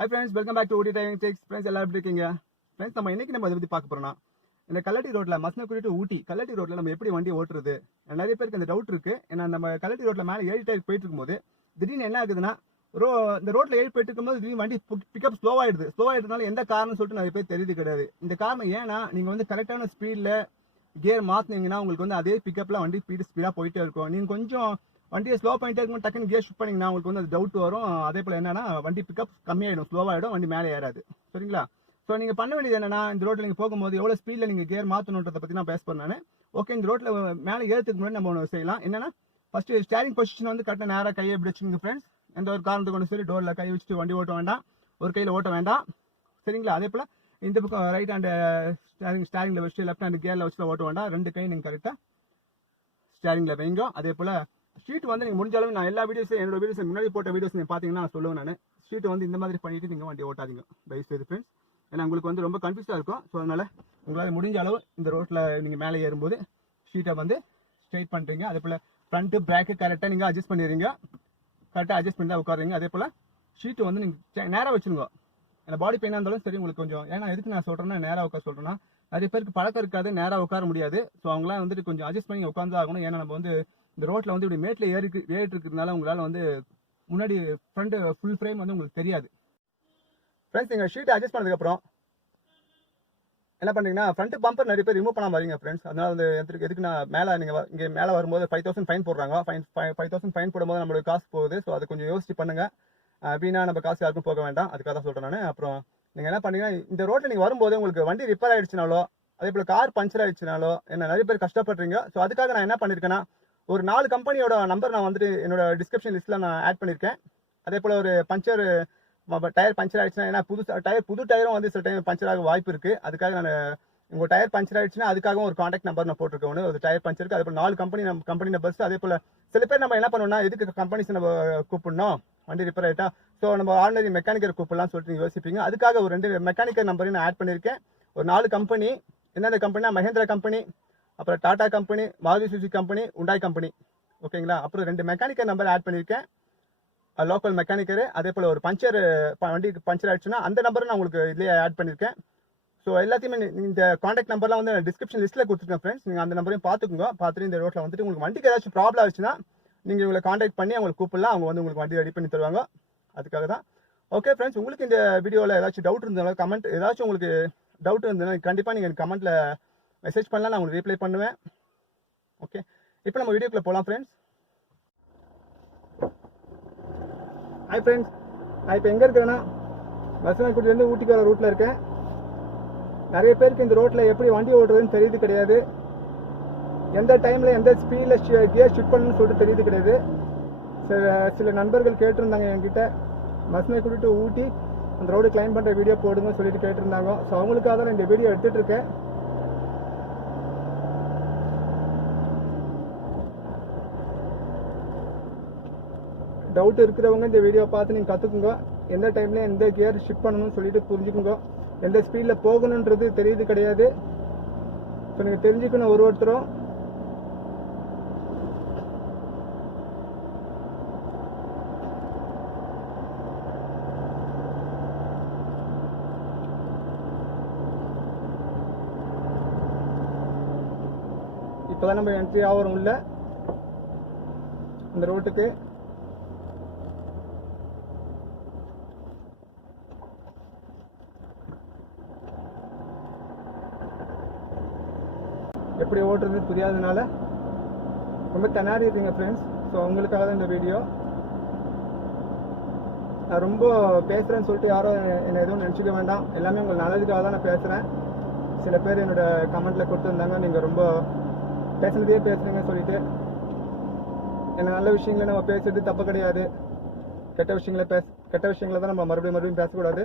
Hi friends, welcome back to OD Driving Tips. Friends, எல்லாரும் எப்படி இருக்கீங்க? Friends, நம்ம இன்னைக்கு அதை பத்தி பார்க்க போறோம்னா, இந்த கல்லட்டி ரோட்ல மசனக்குடி டு ஊட்டி கல்லட்டி ரோட்ல நம்ம எப்படி வண்டி ஓட்டுறது? நிறைய பேருக்கு அந்த டவுட் இருக்கு. ஏன்னா நம்ம கல்லட்டி ரோட்ல மேல ஏறிட்டே போயிட்டு இருக்கும்போது திடீர்னு என்ன ஆகுதுன்னா, இந்த ரோட்ல ஏறி போயிட்டு இருக்கும்போது திடீர்னு வண்டி பிக்கப் ஸ்லோ ஆயிடுறதுனால எந்த காரணம் சொல்லிட்டு நிறைய பேர் தெரியுது கிடையாது. இந்த காரணம் ஏன்னா நீங்க கரெக்டான ஸ்பீட்ல கியர் மாத்தினீங்கன்னா உங்களுக்கு அதே பிக்கப்ல வண்டி ஸ்பீடா போயிட்டே இருக்கும். நீங்க கொஞ்சம் வண்டியை ஸ்லோ பண்ணிட்டே இருக்கும், டக்குன்னு கியர் ஷிஃப்ட் பண்ணிங்கன்னா உங்களுக்கு அது டவுட் வரும். அதே போல என்னன்னா வண்டி பிக்கப் கம்மியாயிடும், ஸ்லோவாயிடும், வண்டி மேலே ஏறாது. சரிங்களா? ஸோ நீங்க பண்ண வேண்டியது என்னன்னா, இந்த ரோட்ல நீங்க போகும்போது எவ்வளவு ஸ்பீட்ல நீங்க கியர் மாத்தணுன்றதை பத்தி நான் பேச போறேன். ஓகே, இந்த ரோட்ல மேலே ஏறதுக்கு முன்னாடி நம்ம ஒன்று செய்யலாம். என்னன்னா, ஃபர்ஸ்ட் ஸ்டேரிங் பொசிஷன் கரெக்டாக நேராக கையை எப்படி வச்சுக்கோங்க ஃப்ரெண்ட்ஸ். எந்த ஒரு காரணத்துக்கு கொண்டு சரி டோர்ல கை வச்சுட்டு வண்டி ஓட்ட வேண்டாம், ஒரு கையில ஓட்ட வேண்டாம். சரிங்களா? அதே போல இந்த பக்கம் ரைட் ஹேண்ட் ஸ்டேரிங்ல வச்சுட்டு லெஃப்ட் ஹேண்ட் கியர்ல வச்சுட்டு ஓட்ட வேண்டாம். ரெண்டு கை நீங்க கரெக்டா ஸ்டேரிங்ல வைங்க. அதே போல ஷீட் நீங்க முடிஞ்ச அளவு நான் எல்லா வீடியோஸும் என்னோட வீடியோஸ் முன்னாடி போட்ட வீடியோஸ் நீங்க பாத்தீங்கன்னா நான் சொல்லுவேன். நான் ஷீட் இந்த மாதிரி பண்ணிட்டு நீங்க வண்டி ஓட்டாதீங்க தயவுசெய்து ஃப்ரெண்ட்ஸ். ஏன்னா உங்களுக்கு ரொம்ப கன்ஃபியூஸா இருக்கும். ஸோ அதனால உங்களால் முடிஞ்ச அளவு இந்த ரோட்ல நீங்க மேலே ஏறும்போது ஷீட்டை ஸ்ட்ரைட் பண்றீங்க. அதே போல ஃப்ரண்ட் பேக்கு கரெக்டாக நீங்க அட்ஜஸ்ட் பண்ணிடுறீங்க. கரெக்டாக அட்ஜஸ்ட் பண்ணி தான் உட்காருங்க. அதே போல ஷீட்டு நீங்க நேராக வச்சுருங்க. ஏன்னா பாடி பெயினாக இருந்தாலும் சரி உங்களுக்கு கொஞ்சம், ஏன்னா எதுக்கு நான் சொல்றேன்னா நேராக உட்கார சொல்றேன்னா, நிறைய பேருக்கு பழக்கம் இருக்காது, நேராக உட்கார முடியாது. ஸோ அவங்களாம் கொஞ்சம் அட்ஜஸ்ட் பண்ணி உட்காந்து ஆகணும். ஏன்னா நம்ம இந்த ரோட்ல இப்படி மேட்ல ஏறிட்டு இருக்கிறதுனால உங்களால முன்னாடி ஃப்ரண்ட் ஃபுல் ஃப்ரேம் உங்களுக்கு தெரியாது. ஃப்ரெண்ட்ஸ், நீங்க ஷீட் அட்ஜஸ்ட் பண்ணதுக்கு அப்புறம் என்ன பண்றீங்கன்னா, ஃப்ரண்ட் பம்பர் நிறைய பேர் ரிமூவ் பண்ணாம வரீங்க ஃப்ரெண்ட்ஸ். அதனால எதுக்கு நான் நீங்க இங்க மேல வரும்போது 5000 ஃபைன் போடுறாங்க. 5000 ஃபைன் போடும்போது நம்மளுக்கு காசு போகுது. ஸோ அதை கொஞ்சம் யோசிச்சு பண்ணுங்க. அப்படின்னா நம்ம காசு யாருக்கும் போக வேண்டாம், அதுக்காக தான் சொல்றேன் நான். அப்புறம் நீங்க என்ன பண்ணீங்கன்னா, இந்த ரோட்ல நீங்க வரும்போது உங்களுக்கு வண்டி ரிப்பேர் ஆயிடுச்சுனாலோ, அதே போல கார் பஞ்சர் ஆயிடுச்சுனாலோ என்ன நிறைய பேர் கஷ்டப்படுறீங்க. ஸோ அதுக்காக நான் என்ன பண்ணிருக்கேன்னா, ஒரு 4 கம்பெனியோட நம்பர் நான் என்னோட டிஸ்கிரிப்ஷன் லிஸ்ட்ல நான் ஆட் பண்ணிருக்கேன். அதே போல ஒரு டயர் பஞ்சர் ஆயிடுச்சுன்னா, ஏன்னா புது டயரும் சில டைம் பஞ்சர் ஆக வாய்ப்பு இருக்கு. அதுக்காக நான் உங்க டயர் பஞ்சர் ஆயிடுச்சுன்னா அதுக்காகவும் ஒரு கான்டாக்ட் நம்பர் நான் போட்டிருக்கேன். ஒரு டயர் பஞ்சருக்கு அதே போல 4 கம்பெனி நம்பர்ஸ். அதே போல சில பேர் நம்ம என்ன பண்ணோம்னா, எதுக்கு கம்பெனிஸ் நம்ம கூப்பிடணும் வண்டி ரிப்பேர் ஆயிட்டா, ஸோ நம்ம ஆர்டினரி மெக்கானிக்கர் கூப்பிடலாம் சொல்லிட்டு நீங்க யோசிப்பீங்க. அதுக்காக ஒரு 2 மெக்கானிக்கல் நம்பரையும் நான் ஆட் பண்ணிருக்கேன். ஒரு 4 கம்பெனி. என்னென்ன கம்பெனினா, மஹேந்திரா கம்பெனி, அப்புறம் Tata company, Maruti Suzuki company, Hyundai company. ஓகேங்களா? அப்புறம் 2 மெக்கானிக்கல் நம்பர் ஆட் பண்ணிருக்கேன், லோக்கல் மெக்கானிக்கரு. அதே போல ஒரு வண்டி பஞ்சர் ஆயிடுச்சுன்னா அந்த நம்பரும் நான் உங்களுக்கு இதுலயே ஆட் பண்ணிருக்கேன். ஸோ எல்லாத்தையுமே இந்த கான்டாக்ட் நம்பர்லாம் டிஸ்கிரிப்ஷன் லிஸ்ட்ல கொடுத்துருக்கேன் ஃப்ரெண்ட்ஸ். நீங்க அந்த நம்பரையும் பார்த்துக்கோங்க. பார்த்துட்டு இந்த ரோட்ல உங்களுக்கு வண்டிக்கு ஏதாச்சும் ப்ராப்ளம் ஆச்சுன்னா நீங்க இவங்களை கான்டாக்ட் பண்ணி அவங்களுக்கு கூப்பிடலாம். அவங்க உங்களுக்கு வண்டி ரெடி பண்ணி தருவாங்க. அதுக்காக தான். ஓகே ஃப்ரெண்ட்ஸ், உங்களுக்கு இந்த வீடியோவில் ஏதாச்சும் டவுட் இருந்தாலும் ஏதாச்சும் உங்களுக்கு டவுட் இருந்ததுன்னா கண்டிப்பாக நீங்கள் கமெண்ட்ல மெசேஜ் பண்ணலாம், நான் உங்களுக்கு ரிப்ளை பண்ணுவேன். ஓகே, இப்போ நம்ம வீடியோக்குள்ள போகலாம் ஃப்ரெண்ட்ஸ். ஹாய் ஃப்ரெண்ட்ஸ், நான் இப்போ எங்கே இருக்கிறேன்னா மசனக்குடியிலேருந்து ஊட்டிக்கு வர ரூட்டில் இருக்கேன். நிறைய பேருக்கு இந்த ரோட்டில் எப்படி வண்டி ஓட்டுறதுன்னு தெரியுது கிடையாது. எந்த டைமில் எந்த ஸ்பீடில் கியர் ஷிஃப்ட் பண்ணணும்னு சொல்லிட்டு தெரியுது கிடையாது. சில நண்பர்கள் கேட்டிருந்தாங்க என்கிட்ட, மசனக்குடி டு ஊட்டி அந்த ரோடு கிளைம் பண்ணுற வீடியோ போடுங்க சொல்லிட்டு கேட்டிருந்தாங்க. ஸோ அவங்களுக்காக தான் இந்த வீடியோ எடுத்துகிட்டு இருக்கேன். டவுட் இருக்கிறவங்க இந்த வீடியோ பார்த்து நீங்கள் கற்றுக்குங்க. எந்த டைமில் எந்த கியர் ஷிஃப்ட் பண்ணணும்னு சொல்லிட்டு புரிஞ்சுக்குங்க. எந்த ஸ்பீடில் போகணுன்றது தெரியுது கிடையாது. ஸோ நீங்கள் தெரிஞ்சுக்கணும் ஒருத்தரும். இப்போதான் நம்ம என்ட்ரி ஆகிறோம் உள்ள இந்த ரோட்டுக்கு. எப்படி ஓட்டுறது புரியாதனால ரொம்ப திணறிடுறீங்க ஃப்ரெண்ட்ஸ். ஸோ உங்களுக்காக தான் இந்த வீடியோ. நான் ரொம்ப பேசுகிறேன்னு சொல்லிட்டு யாரும் என்னை எதுவும் நினச்சிக்க வேண்டாம். எல்லாமே உங்களுக்கு நல்லதுக்காக தான் நான் பேசுகிறேன். சில பேர் என்னோட கமெண்ட்டில் கொடுத்துருந்தாங்க, நீங்கள் ரொம்ப பேசுனதே பேசுகிறீங்கன்னு சொல்லிட்டு. என்ன நல்ல விஷயங்களை நம்ம பேசுறது தப்பு கிடையாது. கெட்ட விஷயங்களை தான் நம்ம மறுபடியும் பேசக்கூடாது.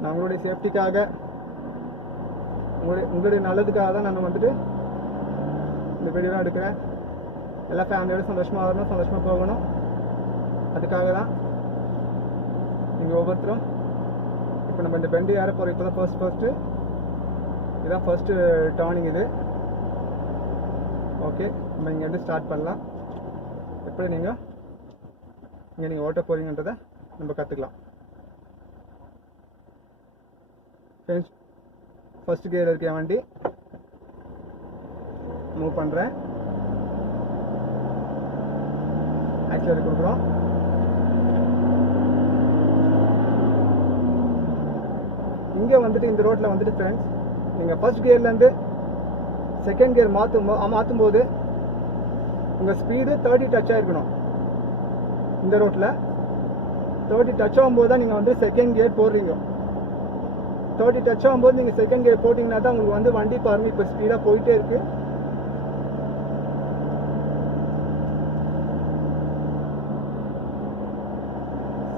நான் உங்களுடைய சேஃப்டிக்காக, உங்களுடைய நல்லதுக்காக தான் நான் இந்த வீடியோலாம் எடுக்கிறேன். எல்லா ஃபேமிலியோட சந்தோஷமாக வரணும், சந்தோஷமாக போகணும். அதுக்காக தான் நீங்கள் ஒவ்வொருத்தரும். இப்போ நம்ம இந்த பெண்டு ஏற போகிறோம். இப்போ தான் ஃபர்ஸ்ட்டு இதுதான் ஃபர்ஸ்ட்டு டர்னிங் இது. ஓகே, நம்ம இங்கேருந்து ஸ்டார்ட் பண்ணலாம். எப்படி நீங்கள் ஓட்ட போகிறீங்கன்றதை நம்ம கற்றுக்கலாம். ஃப்ரெண்ட்ஸ் ஃபர்ஸ்ட் கியர் இருக்க வண்டி மூவ் பண்ணுறேன். ஆக்சிலரேட்டர் கொடுக்குறோம். இங்கே வந்துட்டு இந்த ரோட்டில் வந்துட்டு ஃப்ரெண்ட்ஸ் நீங்கள் ஃபர்ஸ்ட் கியர்லேருந்து செகண்ட் கியர் மாற்றும் போது உங்கள் ஸ்பீடு 30 டச் ஆகிருக்கணும். இந்த ரோட்டில் 30 டச் ஆகும்போது தான் நீங்கள் வந்து செகண்ட் கியர் போடுறீங்க. 30 டச் ஆகும்போது நீங்கள் செகண்ட் கியர் போட்டிங்கன்னா தான் உங்களுக்கு வந்து வண்டி பாருங்கள் இப்போ ஸ்பீடாக போயிட்டே இருக்கு.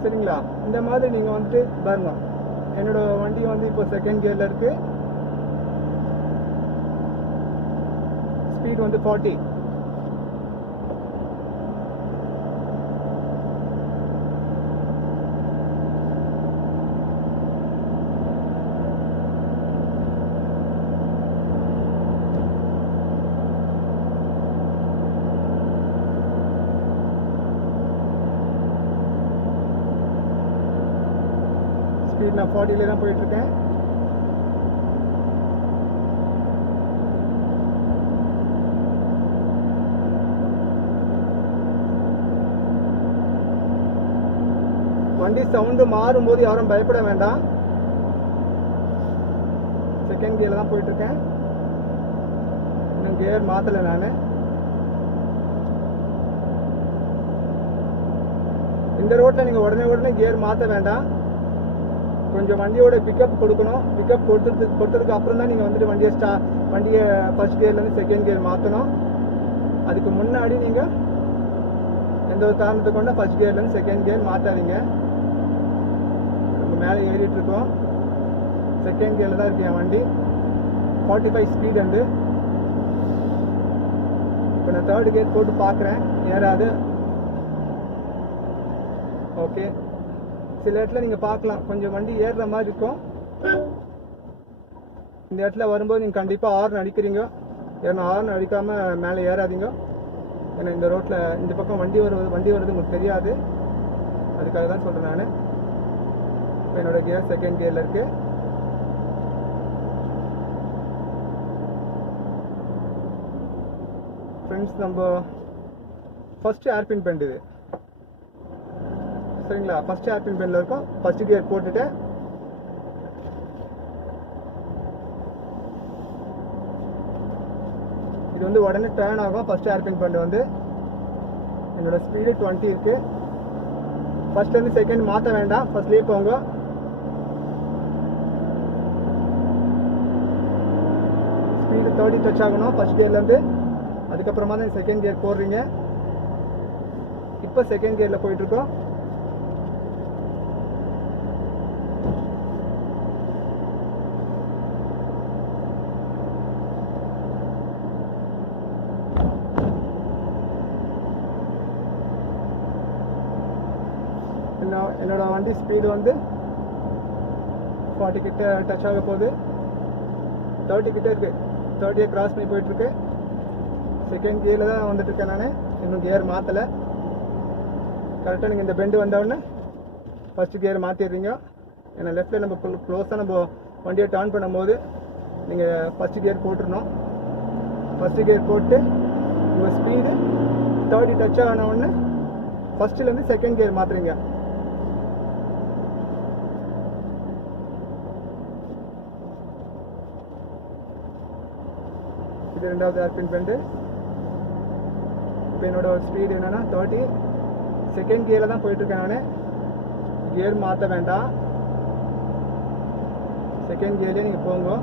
சரிங்களா? இந்த மாதிரி நீங்கள் வந்துட்டு பாருங்க. என்னோட வண்டி வந்து இப்போ செகண்ட் கியர்ல இருக்கு. ஸ்பீட் வந்து 40. ஸ்பீட் நான் 40ல தான் போயிட்டு இருக்கேன். வண்டி சவுண்டு மாறும்போது யாரும் பயப்பட வேண்டாம். செகண்ட் கியர்ல தான் போயிட்டு இருக்கேன். இன்னும் கியர் மாத்தல நானு. இந்த ரோட்ல நீங்க உடனே கியர் மாத்த வேண்டாம். கொஞ்சம் வண்டியோட பிக்கப் கொடுக்கணும். பிக்கப் கொடுத்ததுக்கு அப்புறம் தான் நீங்கள் வந்துட்டு வண்டியை ஃபர்ஸ்ட் கியர்லேருந்து செகண்ட் கியர் மாற்றணும். அதுக்கு முன்னாடி நீங்கள் எந்த ஒரு காரணத்தை கொண்டு ஃபர்ஸ்ட் கியர்லேருந்து செகண்ட் கியர் மாற்றாதீங்க. நம்ம மேலே ஏறிட்டு இருக்கோம். செகண்ட் கியரில் தான் இருக்கு என் வண்டி. 45 ஸ்பீட் வந்து இப்போ நான் தேர்ட் கியர் போட்டு பார்க்குறேன் ஏறாது. ஓகே, சில இடத்துல நீங்கள் பார்க்கலாம் கொஞ்சம் வண்டி ஏறுற மாதிரி இருக்கும். இந்த இடத்துல வரும்போது நீங்கள் கண்டிப்பாக ஹார்ன் அடிக்கிறீங்க. ஏன்னா ஹார்ன் அடிக்காமல் மேலே ஏறாதீங்க. ஏன்னா இந்த ரோட்டில் இந்த பக்கம் வண்டி வருது உங்களுக்கு தெரியாது. அதுக்காக தான் சொல்கிறேன் நான். இப்போ என்னோட கியர் செகண்ட் கியரில் இருக்கு. ஃப்ரெண்ட்ஸ், நம்ம ஃபர்ஸ்ட் ஏர்பின் பெண்ட் இது. சரிங்களா? ஃபர்ஸ்ட் ஏர்பின் பெண்ட்ல இருக்கும். ஃபர்ஸ்ட் கியர் போட்டுட்டு இது வந்து உடனே டர்ன் ஆகும். ஃபர்ஸ்ட் ஏர்பின் பெண்ட் வந்து என்னோட ஸ்பீடு 20 இருக்கு. ஃபர்ஸ்ட்ல இருந்து செகண்ட் மாற்ற வேண்டாம். ஃபர்ஸ்ட்லேயே போங்க. ஸ்பீடு 30 டச் ஆகணும் ஃபர்ஸ்ட் கியர்ல இருந்து. அதுக்கப்புறமா தான் செகண்ட் கியர் போடுறீங்க. இப்போ செகண்ட் கியர்ல போயிட்டு இருக்கோம். என்னோட வண்டி ஸ்பீடு வந்து 40 கிட்ட டச் ஆக போகுது. 30 கிட்ட இருக்கு. 30 கிராஸ் பண்ணி போயிட்டு இருக்கு. செகண்ட் கியர்ல தான் வந்துட்டு இருக்கேன் நான். இன்னும் கியர் மாத்தல. கரெக்டாக நீங்கள் இந்த பெண்டு வந்தவுடனே ஃபர்ஸ்ட் கியர் மாற்றிடுறீங்க. ஏன்னா லெஃப்டில் நம்ம க்ளோஸாக நம்ம வண்டியை டர்ன் பண்ணும்போது நீங்கள் ஃபர்ஸ்ட் கியர் போட்டுடணும். ஃபர்ஸ்ட் கியர் போட்டு உங்கள் ஸ்பீடு 30 டச் ஆன உடனே ஃபர்ஸ்ட்லேருந்து செகண்ட் கியர் மாற்றுறீங்க. இது ரெண்டாவது ஏர்பின் பெண்டு. இப்போ என்னோட ஸ்பீடு என்னன்னா 30. செகண்ட் கியரில் தான் போயிட்டு இருக்கேன் நான். கியர் மாற்ற வேண்டாம். செகண்ட் கியர்லேயே நீங்கள் போங்க.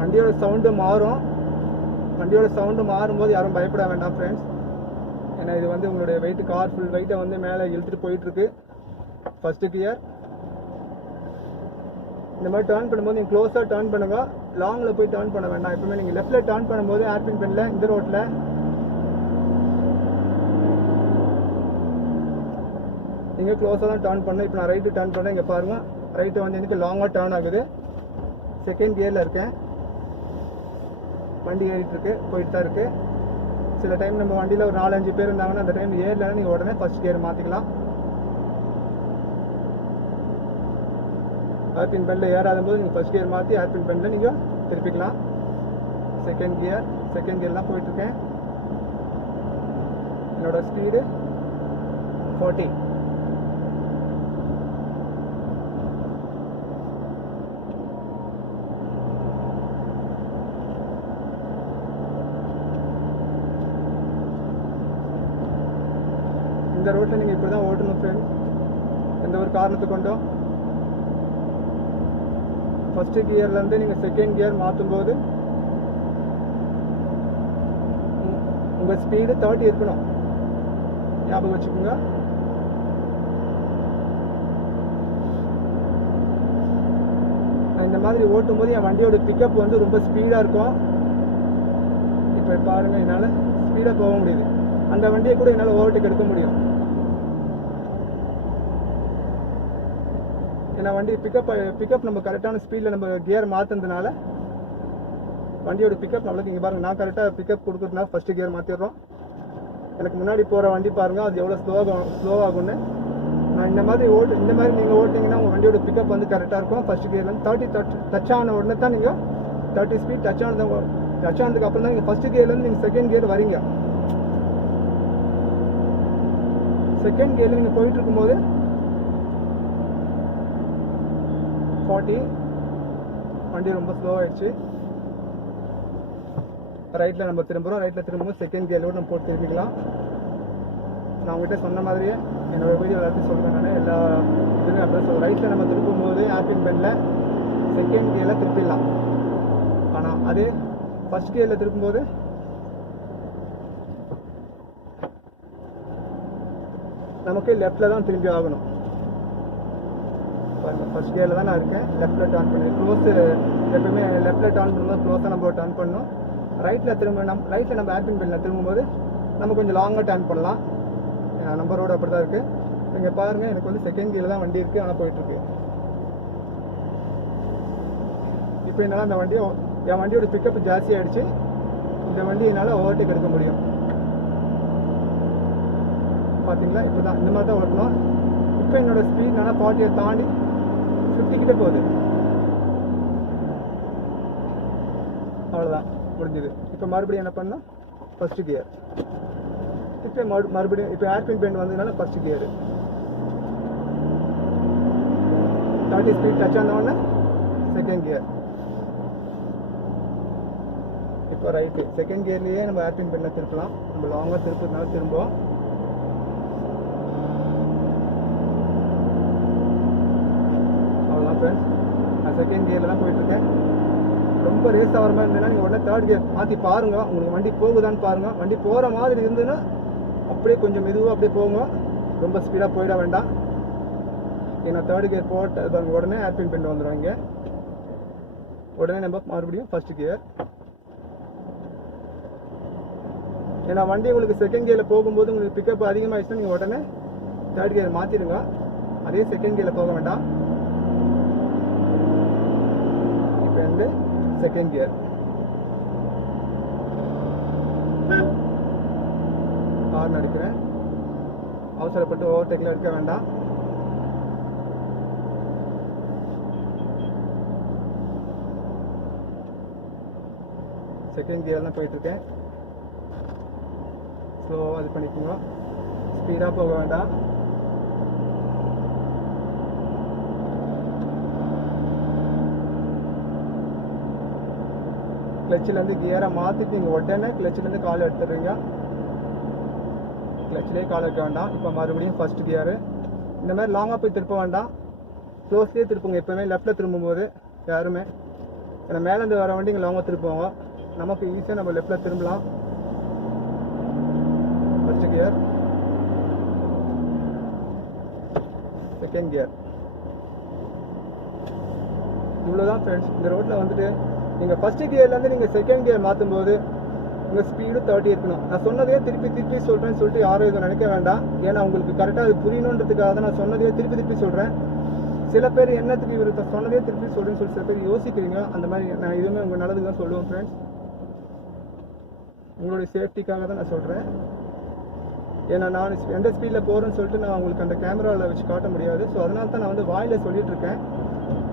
வண்டியோட சவுண்டு மாறும். வண்டியோட சவுண்டு மாறும்போது யாரும் பயப்பட வேண்டாம் ஃப்ரெண்ட்ஸ். ஏன்னா இது வந்து உங்களுடைய வெயிட், கார் ஃபுல் வெயிட்டை வந்து மேலே இழுத்துட்டு போயிட்டுருக்கு. ஃபர்ஸ்ட் கியர் இந்த மாதிரி டர்ன் பண்ணும்போது நீங்கள் க்ளோஸாக டர்ன் பண்ணுங்கள். லாங்கில் போய் டர்ன் பண்ண வேண்டாம். எப்பவுமே நீங்கள் லெஃப்டில் டர்ன் பண்ணும்போது ஹேர்பின் பெண்டில் இந்த ரோட்டில் நீங்கள் க்ளோஸாக தான் டர்ன் பண்ணணும். இப்போ நான் ரைட்டு டர்ன் பண்ணுறேன். இங்கே பாருங்கள், ரைட்டு வந்து எனக்கு லாங்காக டர்ன் ஆகுது. செகண்ட் கியரில் இருக்கேன். வண்டி ஏறிட்டு இருக்கு, போயிட்டு தான் இருக்கு. சில டைம் நம்ம வண்டியில் ஒரு 4-5 பேர் இருந்தாங்கன்னா அந்த டைம் ஏறலைன்னா நீங்கள் உடனே ஃபர்ஸ்ட் கியர் மாற்றிக்கலாம். ஹேர்பின் பெண்டில் ஏறாத போது நீங்கள் ஃபர்ஸ்ட் கியர் மாற்றி ஹேர்பின் பெண்டில் நீங்கள் திருப்பிக்கலாம். செகண்ட் கியர் தான் போயிட்டுருக்கேன். என்னோட ஸ்பீடு 40. இந்த ரோட்டில் நீங்கள் இப்படி தான் ஓட்டணும் ஃப்ரெண்ட்ஸ். எந்த ஒரு காரணத்தை கொண்டோம் ஃபஸ்ட்டு கியர்லேருந்து நீங்கள் செகண்ட் கியர் மாற்றும் போது உங்கள் ஸ்பீடு 30 இருக்கணும். ஞாபகம் வச்சுக்கோங்க. இந்த மாதிரி ஓட்டும் போது என் வண்டியோட பிக்கப் வந்து ரொம்ப ஸ்பீடாக இருக்கும். இப்போ பாருங்கள், என்னால் ஸ்பீடாக போக முடியுது. அந்த வண்டியை கூட என்னால் ஓவர்டேக் எடுக்க முடியும். ஏன்னா வண்டி பிக்கப் நம்ம கரெக்டான ஸ்பீடில் நம்ம கியர் மாற்றுறதுனால வண்டியோட பிக்கப் நம்மளுக்கு இங்கே பாருங்கள், நான் கரெக்டாக பிக்கப் கொடுக்குறதுனால ஃபஸ்ட்டு கியர் மாற்றிடுறோம். எனக்கு முன்னாடி போகிற வண்டி பாருங்கள், அது எவ்வளோ ஸ்லோவாகும்னு. நான் இந்த மாதிரி நீங்கள் ஓட்டிங்கன்னா உங்கள் வண்டியோட பிக்கப் வந்து கரெக்டாக இருக்கும். ஃபஸ்ட் கியர்லேருந்து 30 டச் ஆன உடனே தான் நீங்கள் 30 ஸ்பீட் டச் ஆனதுக்கு அப்புறம் தான் நீங்கள் ஃபஸ்ட்டு கியர்லேருந்து நீங்கள் செகண்ட் கியர் வரீங்க. செகண்ட் கியரில் நீங்கள் போயிட்டு இருக்கும்போது 40 வண்டி ரொம்ப ஸ்லோவாகிடுச்சு. ரைட்டில் நம்ம திரும்புகிறோம். ரைட்டில் திரும்பும்போது செகண்ட் கியரோடு நம்ம போட்டு திரும்பிக்கலாம். நான் உங்கள்கிட்ட சொன்ன மாதிரியே என்னோட வீடியோ எல்லாத்தையும் சொல்கிறேன். நான் எல்லா இதுலையும் அப்படி ரைட்டில் நம்ம திருப்பும்போது ஹேர்பின் பெண்டில் செகண்ட் கியரில் திருப்பிடலாம். ஆனால் அதே ஃபஸ்ட் கியரில் திருப்பும்போது நமக்கு லெஃப்டில் தான் திரும்பி ஆகணும். ஃபர்ஸ்ட் கியரில் தான் நான் இருக்கேன். லெஃப்டில் டர்ன் பண்ணி க்ளோஸு எப்பவுமே லெஃப்டில் டர்ன் பண்ணும்போது க்ளோஸாக நம்ம டர்ன் பண்ணணும். ரைட்டில் நம்ம ஹேர்பின் பெண்டில் திரும்பும்போது நம்ம கொஞ்சம் லாங்காக டர்ன் பண்ணலாம். நம்ம ரோடு அப்படி தான் இருக்குது. நீங்கள் பாருங்கள், எனக்கு வந்து செகண்ட் கியரில் தான் வண்டி இருக்குது, ஆனால் போயிட்டுருக்கு. இப்போ என்னால் என் வண்டியோட பிக்கப் ஜாஸ்தி ஆகிடுச்சு. இந்த வண்டி என்னால் ஓவர்டேக் எடுக்க முடியும். பார்த்தீங்களா, இப்போ தான் இந்த மாதிரி தான் ஓட்டணும். இப்போ என்னோட ஸ்பீட் நல்லா 40 தாண்டி 50 கிட்ட போகுது. அவ்வளோதான், முடிஞ்சுது. இப்போ மறுபடியும் என்ன பண்ணால் ஃபஸ்ட்டு கியர். இப்போ மறுபடியும் இப்போ ஹேர்பின் பெண்ட் வந்ததுனால ஃபஸ்ட்டு கியர் 30 ஸ்பீட் டச் ஆனோடனே செகண்ட் கியர். இப்போ ரைட்டு செகண்ட் கியர்லேயே நம்ம ஹேர்பின் பெண்டில் திருப்பலாம். நம்ம லாங்காக திருப்பதுனால திரும்புவோம். ஃப்ரெண்ட்ஸ், நான் செகண்ட் கியரில் தான் போயிட்டுருக்கேன். ரொம்ப ரேஸ் ஆகிற மாதிரி இருந்ததுன்னா நீங்கள் உடனே தேர்ட் கியர் மாற்றி பாருங்கள். உங்களுக்கு வண்டி போகுதான்னு பாருங்கள். வண்டி போகிற மாதிரி இருந்ததுன்னா அப்படியே கொஞ்சம் மெதுவாக அப்படியே போங்க. ரொம்ப ஸ்பீடாக போயிட வேண்டாம். ஏன்னா தேர்ட் கியர் போட்டு உடனே ஹேர்பின் பெண்ட் வந்துடும். இங்கே உடனே நம்ம மறுபடியும் ஃபர்ஸ்ட் கியர். ஏன்னா வண்டி உங்களுக்கு செகண்ட் கியரில் போகும்போது உங்களுக்கு பிக்கப் அதிகமாகிடுச்சுன்னா நீங்கள் உடனே தேர்ட் கியர் மாற்றிடுங்க. அதே செகண்ட் கியரில் போக வேண்டாம். செகண்ட் கியர் ஹார்ன் அடிக்கிறேன். அவசரப்பட்டு ஓவர்டேக்கில் இருக்க வேண்டாம். செகண்ட் கியர் தான் போயிட்டுருக்கேன். ஸ்லோவாக இது பண்ணிக்கோங்க. ஸ்பீடாக போக வேண்டாம். கிளச்சிலேருந்து கியரை மாற்றிட்டு நீங்கள் உடனே கிளச்சிலேருந்து கால் எடுத்துடுறீங்க. கிளச்சிலே கால் வைக்க வேண்டாம். இப்போ மறுபடியும் ஃபர்ஸ்ட் கியரு. இந்த மாதிரி லாங்காக போய் திருப்ப வேண்டாம். க்ளோஸ்லேயே திருப்புங்க. எப்போவுமே லெஃப்ட்டில் திரும்பும்போது யாருமே, ஏன்னா மேலேருந்து வர வண்டி இங்கே லாங்காக திருப்புவாங்க. நமக்கு ஈஸியாக நம்ம லெஃப்ட்டில் திரும்பலாம். First gear, second gear. இவ்வளோதான் ஃப்ரெண்ட்ஸ். இந்த ரோட்டில் வந்துட்டு நீங்கள் ஃபஸ்ட்டு கியர்லேருந்து நீங்கள் செகண்ட் கியர் மாற்றும் போது உங்கள் ஸ்பீடு 30 இருக்கணும். நான் சொன்னதே திருப்பி சொல்கிறேன்னு சொல்லிட்டு யாரும் இதை நினைக்க வேண்டாம். ஏன்னா உங்களுக்கு கரெக்டாக அது புரியணுன்றதுக்காக தான் நான் சொன்னதே திருப்பி சொல்கிறேன். சில பேர் என்னத்துக்கு இவர் சொன்னதே திருப்பி சொல்கிறேன்னு சொல்லி சில பேர் யோசிக்கிறீங்க. அந்த மாதிரி நான் எதுவுமே உங்கள் நல்லதுக்கு தான் சொல்லுவேன் ஃப்ரெண்ட்ஸ். உங்களுடைய சேஃப்டிக்காக தான் நான் சொல்கிறேன். ஏன்னா நான் எந்த ஸ்பீடில் போகிறேன்னு சொல்லிட்டு நான் உங்களுக்கு அந்த கேமராவில் வச்சு காட்ட முடியாது. ஸோ அதனால தான் நான் வந்து வாயில் சொல்லிட்டு இருக்கேன்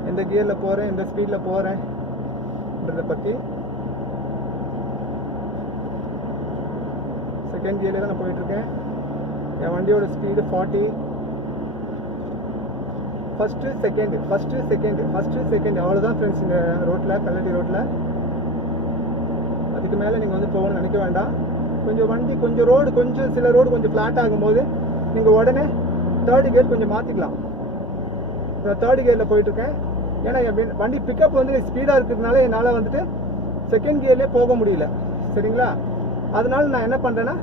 எந்த கியரில் போகிறேன், எந்த ஸ்பீடில் போகிறேன்றதை பற்றி. செகண்ட் கியரில் தான் நான் போயிட்டுருக்கேன். என் வண்டியோட ஸ்பீடு 40. ஃபஸ்ட்டு செகண்ட் அவ்வளோதான் ஃப்ரெண்ட்ஸ். இந்த ரோட்டில், கல்லட்டி ரோட்டில் அதுக்கு மேலே நீங்கள் வந்து போகணும்னு நினைக்க வேண்டாம். கொஞ்சம் வண்டி கொஞ்சம் சில ரோடு கொஞ்சம் ஃப்ளாட் ஆகும்போது நீங்கள் உடனே தேர்டு கியர் கொஞ்சம் மாற்றிக்கலாம். நான் தேர்டு கியரில் போயிட்டுருக்கேன். ஏன்னா என் வண்டி பிக்கப் வந்து ஸ்பீடாக இருக்கிறதுனால என்னால் வந்துட்டு செகண்ட் கியர்லேயே போக முடியல. சரிங்களா? அதனால நான் என்ன பண்ணுறேன்னா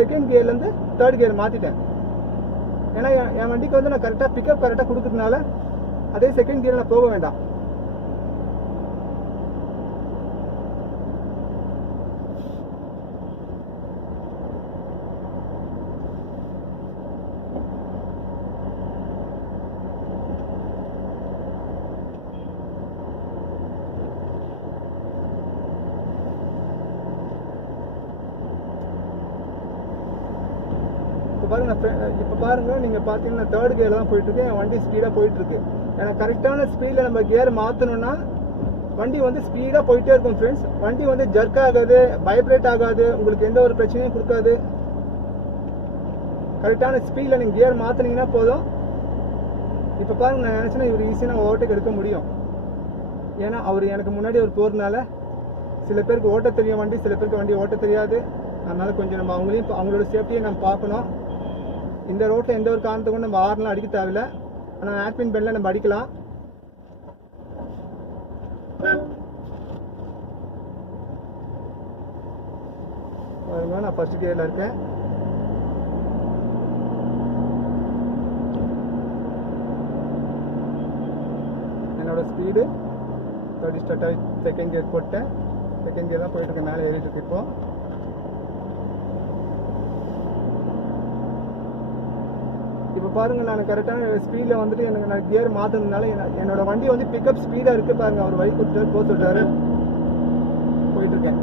செகண்ட் கியர்லேருந்து தேர்ட் கியர் மாற்றிட்டேன். ஏன்னா என் வண்டிக்கு வந்து நான் கரெக்டாக பிக்கப் கரெக்டாக கொடுக்கறதுனால அதே செகண்ட் கியரில் நான் போக வேண்டாம். இப்போ பாருங்க, நீங்கள் பார்த்தீங்கன்னா தேர்ட் கியரில் தான் போயிட்டுருக்கு. என் வண்டி ஸ்பீடாக போயிட்டுருக்கு. ஏன்னா கரெக்டான ஸ்பீடில் நம்ம கியர் மாற்றணும்னா வண்டி வந்து ஸ்பீடாக போயிட்டே இருக்கும் ஃப்ரெண்ட்ஸ். வண்டி வந்து ஜர்க் ஆகாது, வைப்ரேட் ஆகாது, உங்களுக்கு எந்த ஒரு பிரச்சனையும் கொடுக்காது. கரெக்டான ஸ்பீடில் நீங்கள் கியர் மாற்றினீங்கன்னா போதும். இப்போ பாருங்க, நான் நினச்சேன்னா இவர் ஈஸியாக ஓவர்டேக் எடுக்க முடியும். ஏன்னா அவர் எனக்கு முன்னாடி அவர் போகிறதுனால சில பேருக்கு ஓட்ட தெரியும் வண்டி, சில பேருக்கு வண்டி ஓட்ட தெரியாது. அதனால் கொஞ்சம் நம்ம அவங்களோட சேஃப்டியை நம்ம பார்க்கணும். இந்த ரோட்டில் எந்த ஒரு காரணத்துக்கும் நம்ம ஹார்ன்லாம் அடிக்க தேவையில்லை. ஆனால் ஆக்பின் பெல்ல நம்ம அடிக்கலாம். பாருங்க, நான் ஃபர்ஸ்ட் கியரில் இருக்கேன். என்னோட ஸ்பீடு 30 ஸ்டார்ட் ஆகி செகண்ட் கியர் போட்டேன். செகண்ட் கியர் தான் போயிட்டு இருக்கேன், மேலே ஏறிட்டு இருக்கு. இப்போ பாருங்க, நான் கரெக்டான ஸ்பீடில் வந்துட்டு எனக்கு நான் கியர் மாற்றினதுனால என்னோட வண்டி வந்து பிக்கப் ஸ்பீடாக இருக்குது. பாருங்க, அவர் வழி கொடுத்தாரு, போக சொல்லிட்டாரு, போயிட்டுருக்கேன்.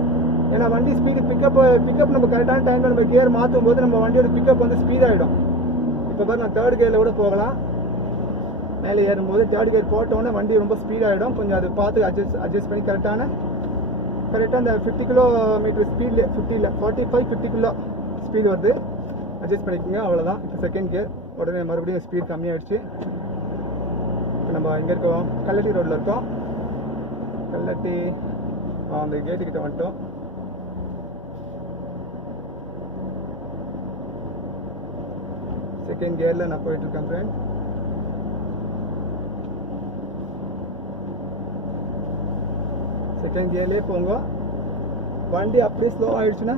ஏன்னா வண்டி ஸ்பீடு பிக்கப் நம்ம கரெக்டான டைமில் நம்ம கியர் மாற்றும் போது நம்ம வண்டியோட பிக்கப் வந்து ஸ்பீடாகிடும். இப்போ பாருங்க, நான் தேர்ட் கியரில் கூட போகலாம். மேலே ஏறும்போது தேர்ட் கியர் போட்டோன்னே வண்டி ரொம்ப ஸ்பீடாகிடும். கொஞ்சம் அது பார்த்து அட்ஜஸ்ட் பண்ணி கரெக்டாக அந்த 50 கிலோமீட்டர் ஸ்பீடில் 45-50 கிலோ ஸ்பீடு வருது, அட்ஜஸ்ட் பண்ணிக்கோங்க. அவ்வளோதான். இப்போ செகண்ட் கியர் உடனே மறுபடியும் ஸ்பீட் கம்மியாகிடுச்சு. இப்போ நம்ம இங்கே இருக்கோம், கல்லட்டி ரோட்டில் இருக்கோம். கல்லட்டி அந்த கேட்டுக்கிட்ட வந்துட்டோம். செகண்ட் கியரில் நான் போயிட்டுருக்கேன் ஃப்ரெண்ட். செகண்ட் கியர்லேயே போங்க. வண்டி அப்படியே ஸ்லோ ஆகிடுச்சுன்னா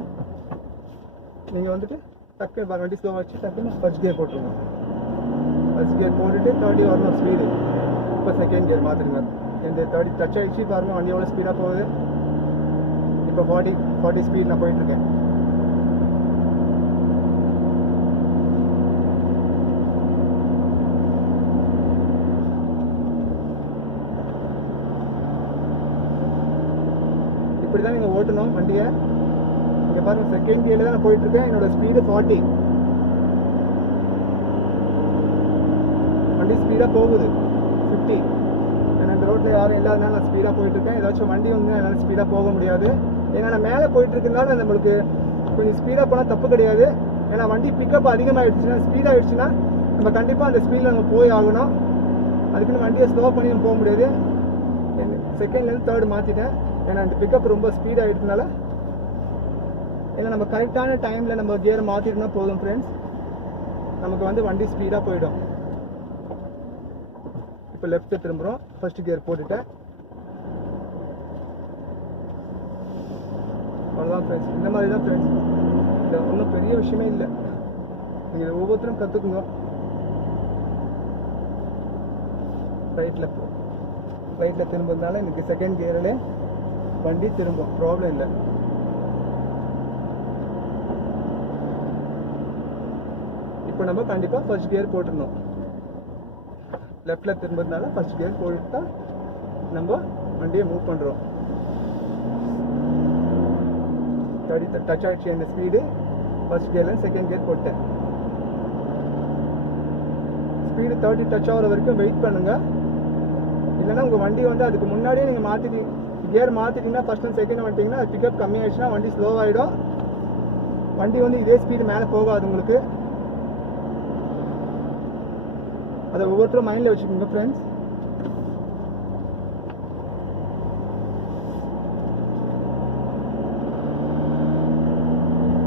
நீங்கள் வந்துட்டு டக்கு வண்டி ஸ்லோ ஆகிடுச்சு, டக்குன்னு ஃபர்ஸ்ட் கியர் போட்டுருங்க. ஃபர்ஸ்ட் கியர் போட்டுட்டு 30 வரணும் ஸ்பீடு. இப்போ செகண்ட் கியர் மாற்றிடுங்க. இந்த 30 டச் ஆகிடுச்சு. பாருங்கள் வண்டி எவ்வளோ ஸ்பீடாக போகுது. இப்போ 40 ஸ்பீட் நான் போயிட்டுருக்கேன். இப்படி தான் நீங்கள் ஓட்டணும் வண்டியை. இங்கே பாருங்கள், செகண்ட் கியரில் தான் நான் போயிட்டுருக்கேன். என்னோட ஸ்பீடு 40. வண்டி ஸ்பீடாக போகுது 50. ஏன்னா இந்த ரோட்டில் யாரும் இல்லாதனால நான் ஸ்பீடாக போயிட்டுருக்கேன். ஏதாச்சும் வண்டி வந்து என்னால் ஸ்பீடாக போக முடியாது. ஏன்னா நான் மேலே போயிட்டுருக்கனால நம்மளுக்கு கொஞ்சம் ஸ்பீடாக போனால் தப்பு கிடையாது. ஏன்னா வண்டி பிக்கப் அதிகமாகிடுச்சுன்னா, ஸ்பீடாகிடுச்சுன்னா நம்ம கண்டிப்பாக அந்த ஸ்பீடில் நம்ம போய் ஆகணும். அதுக்குன்னு வண்டியை ஸ்லோ பண்ணி போக முடியாது. செகண்ட்லேருந்து தேர்டு மாற்றிட்டேன். ஏன்னா இந்த பிக்கப் ரொம்ப ஸ்பீடாகிடுறதுனால. ஏன்னா நம்ம கரெக்டான டைமில் நம்ம கியரை மாற்றிட்டோம்னா போதும் ஃப்ரெண்ட்ஸ், நமக்கு வந்து வண்டி ஸ்பீடாக போயிடும். இப்போ லெஃப்ட்டு திரும்புகிறோம். ஃபர்ஸ்ட் கியர் போட்டுட்டேன். அவ்வளோதான் ஃப்ரெண்ட்ஸ். இந்த மாதிரி தான் ஃப்ரெண்ட்ஸ். இது ஒன்றும் பெரிய விஷயமே இல்லை. நீங்கள் ஒவ்வொருத்தரும் கற்றுக்குங்க. ரைட்டில் திரும்புறதுனால எனக்கு செகண்ட் கியரில் வண்டி திரும்பும், ப்ராப்ளம் இல்லை. இப்போ நம்ம கண்டிப்பாக ஃபர்ஸ்ட் கியர் போட்டுடணும். லெஃப்டில் திரும்புறதுனால ஃபர்ஸ்ட் கியர் போட்டு தான் நம்ம வண்டியை மூவ் பண்ணுறோம். டச் ஆகிடுச்சு அந்த ஸ்பீடு. ஃபர்ஸ்ட் கியர்லேருந்து செகண்ட் கியர் போட்டேன். ஸ்பீடு 30 டச் ஆகிற வரைக்கும் வெயிட் பண்ணுங்க. இல்லைன்னா உங்கள் வண்டி வந்து அதுக்கு முன்னாடியே நீங்கள் கியர் மாற்றிட்டீங்கன்னா ஃபர்ஸ்ட் அண்ட் செகண்ட் வந்துட்டிங்கன்னா அது பிக்கப் கம்மியாகிடுச்சுன்னா வண்டி ஸ்லோவாகிடும். வண்டி வந்து இதே ஸ்பீடு மேலே போகாது உங்களுக்கு. அதை ஒவ்வொருத்தரும் மைண்டில் வச்சுக்கோங்க ஃப்ரெண்ட்ஸ்.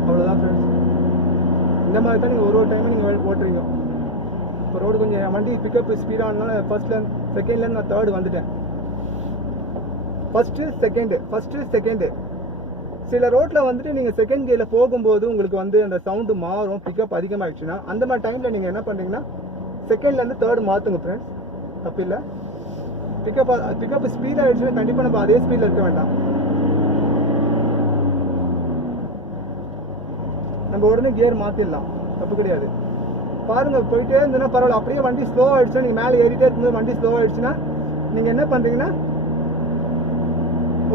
அவ்வளோதான் ஃப்ரெண்ட்ஸ். இந்த மாதிரி தான் நீங்கள் ஒரு டைமும் நீங்கள் ஓட்டுறீங்க. இப்போ ரோடு கொஞ்சம் வண்டி பிக்கப் ஸ்பீடானால ஃபர்ஸ்ட்லேருந்து செகண்ட்லேருந்து நான் தேர்டு வந்துட்டேன். First second. சில ரோட்டில் வந்துட்டு நீங்கள் செகண்ட் கியரில் போகும்போது உங்களுக்கு வந்து அந்த சவுண்டு மாறும், பிக்கப் அதிகமாகிடுச்சுன்னா அந்த மாதிரி டைமில் நீங்கள் என்ன பண்ணுறீங்கன்னா செகண்ட்லேருந்து தேர்டு மாற்றுங்க ஃப்ரெண்ட்ஸ். தப்பு இல்லை. பிக்கப் ஸ்பீட் ஆகிடுச்சுன்னா கண்டிப்பாக நம்ம அதே ஸ்பீடில் இருக்க வேண்டாம். நம்ம உடனே கியர் மாற்றிடலாம், தப்பு கிடையாது. பாருங்க, போயிட்டே இருந்ததுன்னா பரவாயில்ல. அப்படியே வண்டி ஸ்லோ ஆகிடுச்சுன்னா நீங்கள் மேலே ஏறிட்டே இருக்கும்போது வண்டி ஸ்லோ ஆகிடுச்சுன்னா நீங்கள் என்ன பண்ணுறீங்கன்னா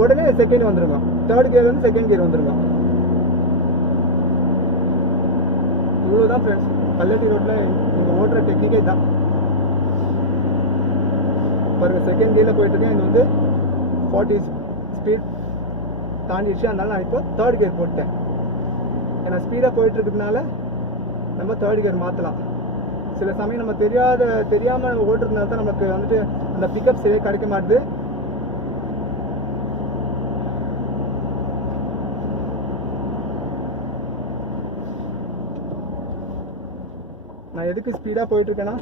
உடனே செகண்ட் வந்துருங்க. தேர்ட் கியர் வந்து செகண்ட் கியர் வந்துருங்க. இவ்வளோதான் ஃப்ரெண்ட்ஸ். கல்லட்டி ரோட்டில் நீங்கள் ஓட்டுற டெக்னிக்கே தான். பாருங்கள், செகண்ட் கியரில் போயிட்டுருக்கேன். இது வந்து 40 ஸ்பீட் தாண்டிடுச்சு. அதனால நான் இப்போ தேர்ட் கியர் போட்டேன். ஏன்னா ஸ்பீடாக போயிட்டு இருக்கிறதுனால நம்ம தேர்ட் கியர் மாற்றலாம். சில சமயம் நம்ம தெரியாமல் ஓட்டுறதுனால தான் நமக்கு வந்துட்டு அந்த பிக்கப் சரியாக கிடைக்க மாட்டுது. நான் எதுக்கு ஸ்பீடாக போயிட்டுருக்கேன்னா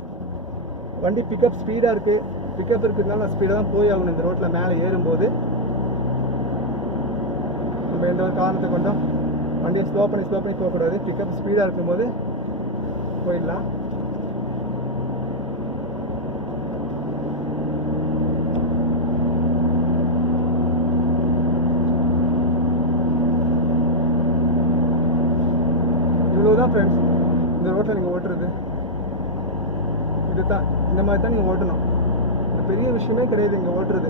வண்டி பிக்கப் ஸ்பீடாக இருக்குது. பிக்கப் இருக்கிறதுனால நான் ஸ்பீடாக தான் போய் ஆகணும். இந்த ரோட்டில் மேலே ஏறும்போது நம்ம எந்த ஒரு காரணத்தை கொண்டோம் வண்டியை ஸ்லோ பண்ணி போகக்கூடாது. பிக்கப் ஸ்பீடாக இருக்கும்போது போயிடலாம். இவ்வளோதான் ஃப்ரெண்ட்ஸ். இந்த ரோட்டில் நீங்கள் ஓட்டுறது இதுதான். இந்த மாதிரி தான் நீங்கள் ஓட்டணும். பெரிய விஷயமே கிடையாது இங்கே ஓட்டுறது.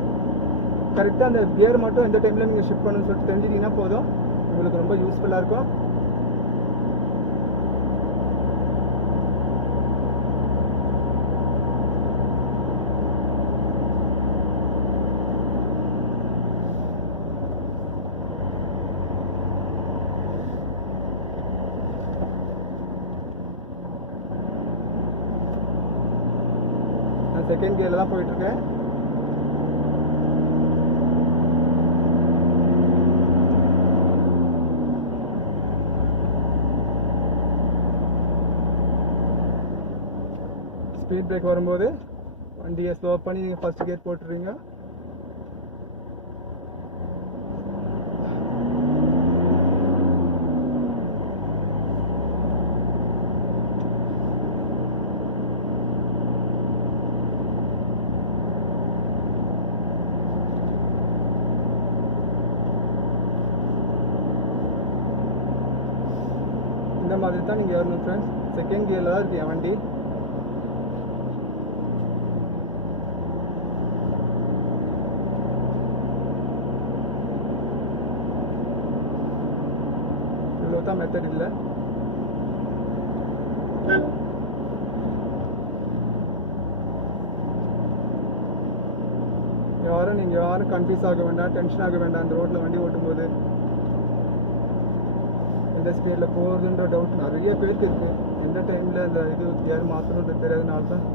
கரெக்டாக அந்த கியர் மட்டும் எந்த டைமில் நீங்கள் ஷிஃப்ட் பண்ணணும்னு சொல்லிட்டு தெரிஞ்சிட்டிங்கன்னா போதும், உங்களுக்கு ரொம்ப யூஸ்ஃபுல்லாக இருக்கும். நான் செகண்ட் கியரில் தான் போயிட்டுருக்கேன். ஸ்பீட் பிரேக் வரும்போது வண்டியை ஸ்லோ பண்ணி நீங்கள் ஃபர்ஸ்ட் கியர் போட்டுறீங்க. இந்த மாதிரி தான் நீங்கள் வரணும் ஃப்ரெண்ட்ஸ். செகண்ட் கியரில் தான் இருக்கு என் வண்டி. இவ்வளோதான் மெத்தட் இல்லை. நீங்கள் யாரும் கன்ஃபியூஸ் ஆக வேண்டாம், டென்ஷன் ஆக வேண்டாம். அந்த ரோட்டில் வண்டி ஓட்டும்போது எந்த ஸ்பீடில் போகுதுன்ற டவுட் நிறைய பேருக்கு இருக்குது. எந்த டைமில் அந்த இது யார் மாற்றணுன்றது தெரியாதனால தான்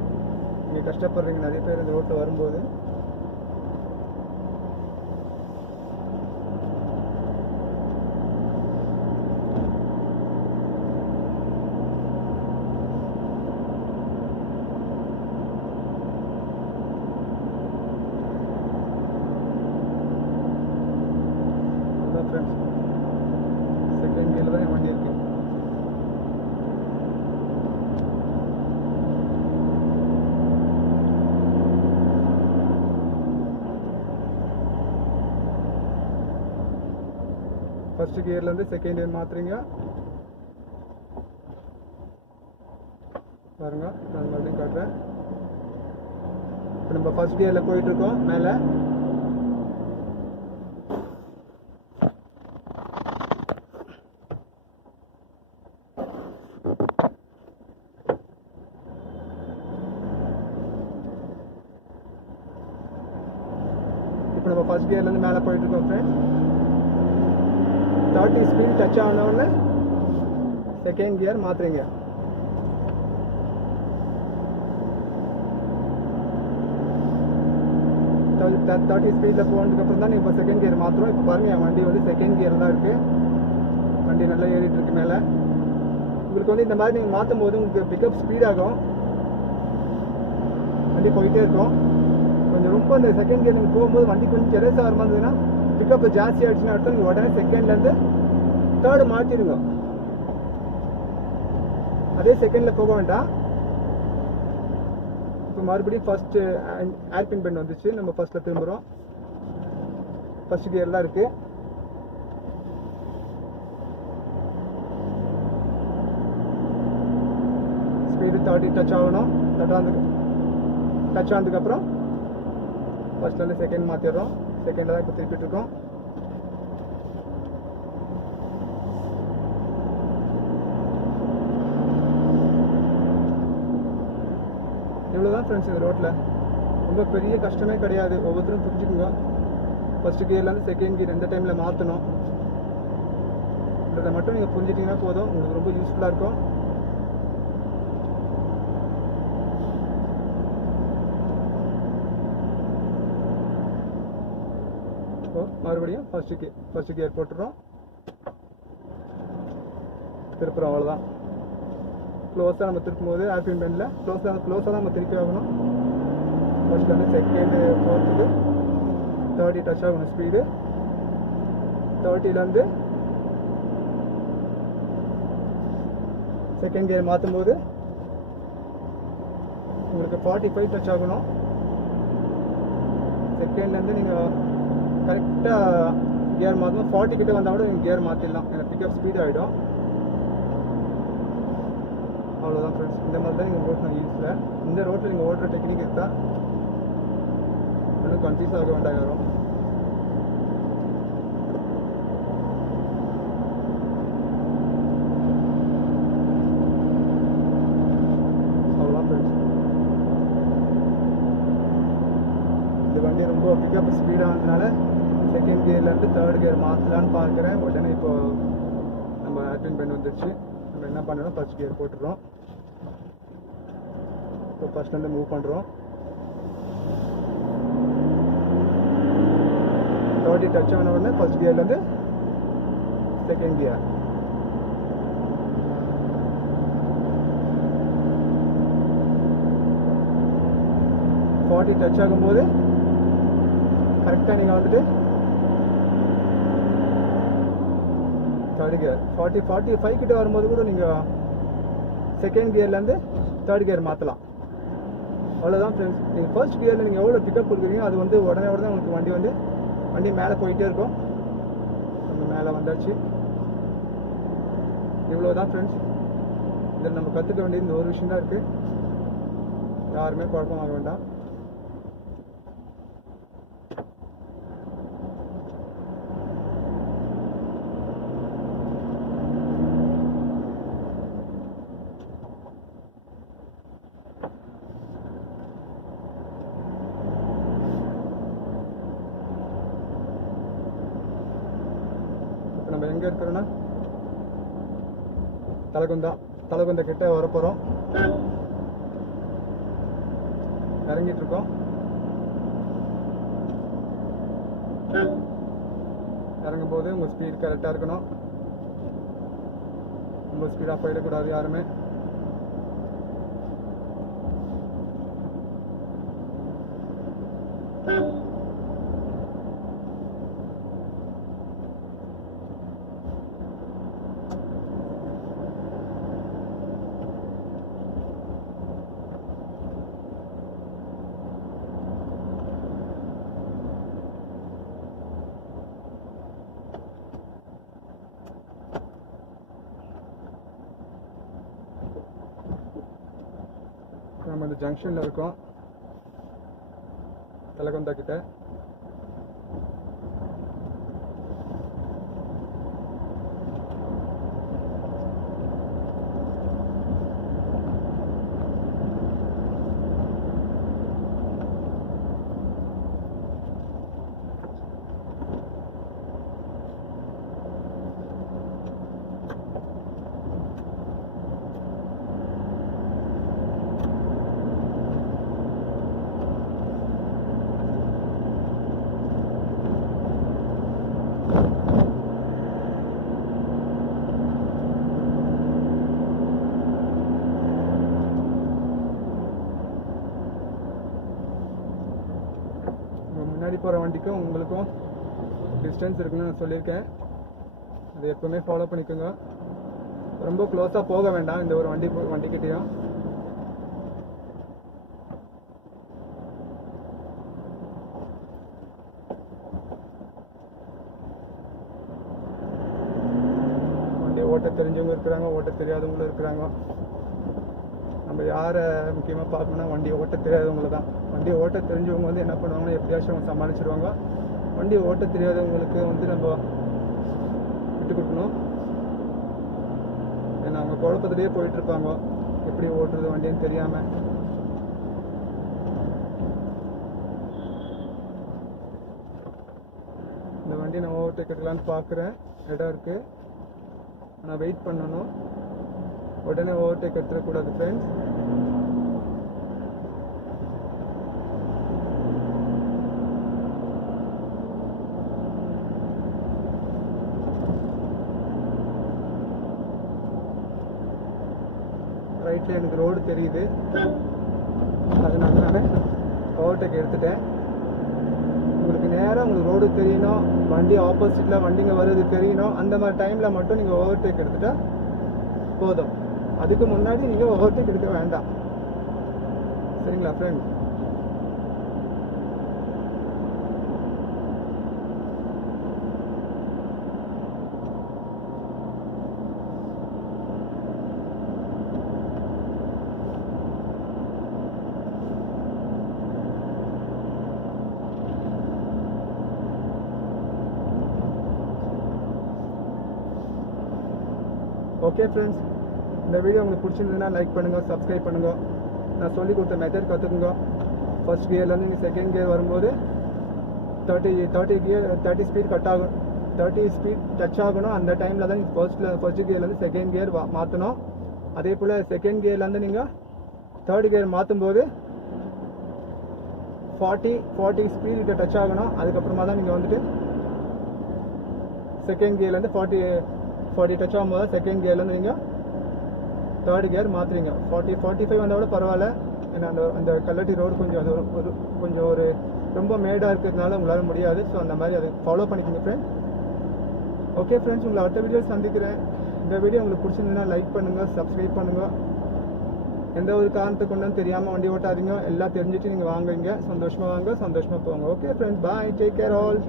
நீங்கள் கஷ்டப்படுறீங்க நிறைய பேர் இந்த ரோட்டில் வரும்போது. செகண்ட் கியரில் தான் என் வண்டி இருக்கு. ஃபர்ஸ்ட் கியர்லேருந்து செகண்ட் கியர் மாற்றுறீங்க. பாருங்க, நான் மறுபடியும் காட்டுறேன். இப்போ நம்ம ஃபர்ஸ்ட் கியரில் போயிட்டுருக்கோம் மேலே. இப்போ நம்ம ஃபர்ஸ்ட் கியர்லேருந்து மேலே போயிட்டுருக்கோம் ஃப்ரெண்ட்ஸ். 30 ஸ்பீட் டச் ஆனோடனே செகண்ட் கியர் மாற்றுறீங்க. தேர்ட்டி ஸ்பீடில் போனதுக்கப்புறம் தான் இப்போ செகண்ட் கியர் மாற்றுறோம். இப்போ பாருங்கள், என் வண்டி வந்து செகண்ட் கியர் தான் இருக்குது. வண்டி நல்லா ஏறிட்டு இருக்கு மேலே. உங்களுக்கு வந்து இந்த மாதிரி நீங்கள் மாற்றும் போது உங்களுக்கு பிக்கப் ஸ்பீடாகும், வண்டி போயிட்டே இருக்கும். கொஞ்சம் ரொம்ப இந்த செகண்ட் கியர் நீங்கள் போகும்போது வண்டி கொஞ்சம் ரெஸ் ஆகிற மாதிரி இருந்ததுன்னா பிக்கப் ஜாஸ்தி ஆகிடுச்சுன்னா அடுத்து நீங்கள் உடனே செகண்ட்லேருந்து தேர்டு மாற்றிடுங்க. அதே செகண்டில் போக வேண்டாம். இப்போ மறுபடியும் ஃபர்ஸ்ட் ஏர்பின் பெண்ட் வந்துச்சு. நம்ம ஃபர்ஸ்ட்டில் திரும்புகிறோம். ஃபர்ஸ்ட் கியர் தான் இருக்குது. ஸ்பீடு 30 டச் ஆகணும். டச் ஆனதுக்கப்புறம் ஃபர்ஸ்ட்லேருந்து செகண்ட் மாற்றிடுறோம். செகண்டில் தான் இப்போ திருப்பிட்டு இருக்கோம். இவ்வளோதான் ஃப்ரெண்ட்ஸ். இந்த ரோட்டில் ரொம்ப பெரிய கஷ்டமே கிடையாது. ஒவ்வொருத்தரும் புரிஞ்சுக்குங்க. ஃபர்ஸ்ட் கியர்லேருந்து செகண்ட் கியர் எந்த டைமில் மாற்றணும் இதை மட்டும் நீங்கள் புரிஞ்சிட்டிங்கன்னா போதும். உங்களுக்கு ரொம்ப யூஸ்ஃபுல்லாக இருக்கும். இப்போ மறுபடியும் ஃபர்ஸ்ட் கியர் போட்டுறோம். திருப்புறோம். அவ்வளோதான். க்ளோஸாக நம்ம திருப்பும் போது ஏர்பின் பெண்டில் க்ளோஸாக தான் நம்ம திருப்பி ஆகணும். ஃபர்ஸ்ட்லேருந்து செகண்டு போகிறதுக்கு 30 டச் ஆகணும் ஸ்பீடு. 30லேருந்து செகண்ட் கியர் மாற்றும் போது உங்களுக்கு 45 டச் ஆகணும். செகண்ட்லேருந்து நீங்கள் கரெக்டாக கியர் மாற்றணும். 40 கிட்ட வந்தால் கூட நீங்கள் கியர் மாற்றிடலாம். எனக்கு பிக்கப் ஸ்பீட் ஆகிடும். அவ்வளோதான் ஃப்ரெண்ட்ஸ். இந்த மாதிரி தான் நீங்கள் ஓட்டணும் ஹில்ஸில். இந்த ரோட்டில் நீங்கள் ஓட்டுற டெக்னிக் இருக்கா ஒன்றும் கன்ஃபியூஸ் ஆக வேண்டாம் யாரும். அவ்வளோதான் ஃப்ரெண்ட்ஸ். இந்த வண்டி ரொம்ப பிக்கப் ஸ்பீடானதுனால செகண்ட் கியர்லேருந்து தேர்ட் கியர் மாற்றலான்னு பார்க்குறேன். உடனே இப்போ நம்ம ஏர்பின் பெண்ட் வந்துடுச்சு. நம்ம என்ன பண்ணணும், ஃபர்ஸ்ட் கியர் போட்டுடுறோம். இப்போ ஃபர்ஸ்ட்லேருந்து மூவ் பண்ணுறோம். 30 டச் ஆன உடனே ஃபர்ஸ்ட் கியர்லேருந்து செகண்ட் கியர். ஃபார்ட்டி டச் ஆகும்போது கரெக்டாக நீங்கள் வந்துட்டு தேர்ட் கியர். 45 கிட்ட வரும்போது கூட நீங்கள் செகண்ட் கியர்லேருந்து தேர்ட் கியர் மாற்றலாம். அவ்வளோதான் ஃப்ரெண்ட்ஸ். நீங்கள் ஃபர்ஸ்ட் கியரில் நீங்கள் எவ்வளோ பிக்கப் கொடுக்குறீங்க அது வந்து உடனே உங்களுக்கு வண்டி மேலே போயிட்டே இருக்கும். நம்ம மேலே வந்தாச்சு. இவ்வளோதான் ஃப்ரெண்ட்ஸ். இதில் நம்ம கற்றுக்க வேண்டியது இந்த ஒரு விஷயம் தான் இருக்குது. யாருமே குழப்பமாக வேண்டாம். நம்ம எங்கே இருக்கிறோன்னா தலகுந்தா கிட்ட வரப்போகிறோம். இறங்கிட்டு இருக்கோம். இறங்கும் போது உங்கள் ஸ்பீட் கரெக்டாக இருக்கணும். ரொம்ப ஸ்பீடாக போயிடக்கூடாது யாருமே. நம்ம இந்த ஜங்ஷனில் இருக்கோம், தலகொந்தா கிட்ட. முன்னாடி போகிற வண்டிக்கும் உங்களுக்கும் டிஸ்டன்ஸ் இருக்குன்னு நான் சொல்லியிருக்கேன். அது எப்பவுமே ஃபாலோ பண்ணிக்கோங்க. ரொம்ப க்ளோஸாக போக வேண்டாம் இந்த ஒரு வண்டிக்கிட்டையும். வண்டி ஓட்ட தெரிஞ்சவங்க இருக்கிறாங்க, ஓட்ட தெரியாதவங்களும் இருக்கிறாங்க. நம்ம யாரை முக்கியமாக பார்க்கணும்னா வண்டி ஓட்ட தெரியாதவங்கள தான். வண்டி ஓட்ட தெரிஞ்சவங்க வந்து என்ன பண்ணுவாங்கன்னா எப்படியாச்சும் அவங்க சமாளிச்சிருவாங்க. வண்டி ஓட்ட தெரியாதவங்களுக்கு வந்து நம்ம விட்டு கொடுக்கணும். ஏன்னா அவங்க குழப்பத்திலேயே போயிட்டு இருப்பாங்க, எப்படி ஓட்டுறது வண்டின்னு தெரியாமல். இந்த வண்டி நான் ஓவர்டேக் எடுக்கலான்னு பார்க்குறேன், இடம் இருக்குது, ஆனால் வெயிட் பண்ணணும். உடனே ஓவர்டேக் எடுத்துடக்கூடாது ஃப்ரெண்ட்ஸ். ரைட்டில் எனக்கு ரோடு தெரியுது, அதனால நான் ஓவர்டேக் எடுத்துட்டேன். உங்களுக்கு நேராக உங்களுக்கு ரோடு தெரியணும், வண்டி ஆப்போசிட்டில் வண்டிங்க வருது தெரியணும், அந்த மாதிரி டைமில் மட்டும் நீங்கள் ஓவர்டேக் எடுத்துட்டா போதும். அதுக்கு முன்னாடி நீங்கள் ஓவர்டேக் எடுக்க வேண்டாம், சரிங்களா ஃப்ரெண்ட்? ஓகே ஃப்ரெண்ட்ஸ், இந்த வீடியோ உங்களுக்கு பிடிச்சிருந்ததுன்னா லைக் பண்ணுங்கள், சப்ஸ்கிரைப் பண்ணுங்கள். நான் சொல்லி கொடுத்த மெத்தட் கற்றுக்குங்க. ஃபர்ஸ்ட் கியர்லேருந்து நீங்கள் செகண்ட் கியர் வரும்போது 30 ஸ்பீட் கட் ஆகும், 30 ஸ்பீட் டச் ஆகணும். அந்த டைமில் தான் நீங்கள் ஃபர்ஸ்ட் கியர்லேருந்து செகண்ட் கியர் மாற்றணும். அதே போல் செகண்ட் கியர்லேருந்து நீங்கள் தேர்ட் கியர் மாற்றும் போது 40 ஸ்பீடுக்கு டச் ஆகணும். அதுக்கப்புறமா தான் நீங்கள் வந்துட்டு செகண்ட் கியர்லேருந்து 40 டச் ஆகும்போது செகண்ட் கியர்லேருந்து நீங்கள் தேர்ட் கியர் மாற்றுறீங்க. 45 வந்தால் கூட பரவாயில்ல, ஏன்னா அந்த கல்லட்டி ரோடு கொஞ்சம் ஒரு ரொம்ப மேடாக இருக்கிறதுனால உங்களால் முடியாது. ஸோ அந்த மாதிரி அதை ஃபாலோ பண்ணிக்கோங்க ஃப்ரெண்ட். ஓகே ஃப்ரெண்ட்ஸ், உங்களை அடுத்த வீடியோ சந்திக்கிறேன். இந்த வீடியோ உங்களுக்கு பிடிச்சிருந்ததுன்னா லைக் பண்ணுங்கள், சப்ஸ்கிரைப் பண்ணுங்கள். எந்த ஒரு காரணத்தை கொண்டு தெரியாமல் வண்டி ஓட்டாதீங்க, எல்லாம் தெரிஞ்சுட்டு நீங்கள் வாங்குவீங்க. சந்தோஷமாக வாங்க, சந்தோஷமாக போங்க. ஓகே ஃப்ரெண்ட்ஸ், பாய், டேக் கேர் ஆல்.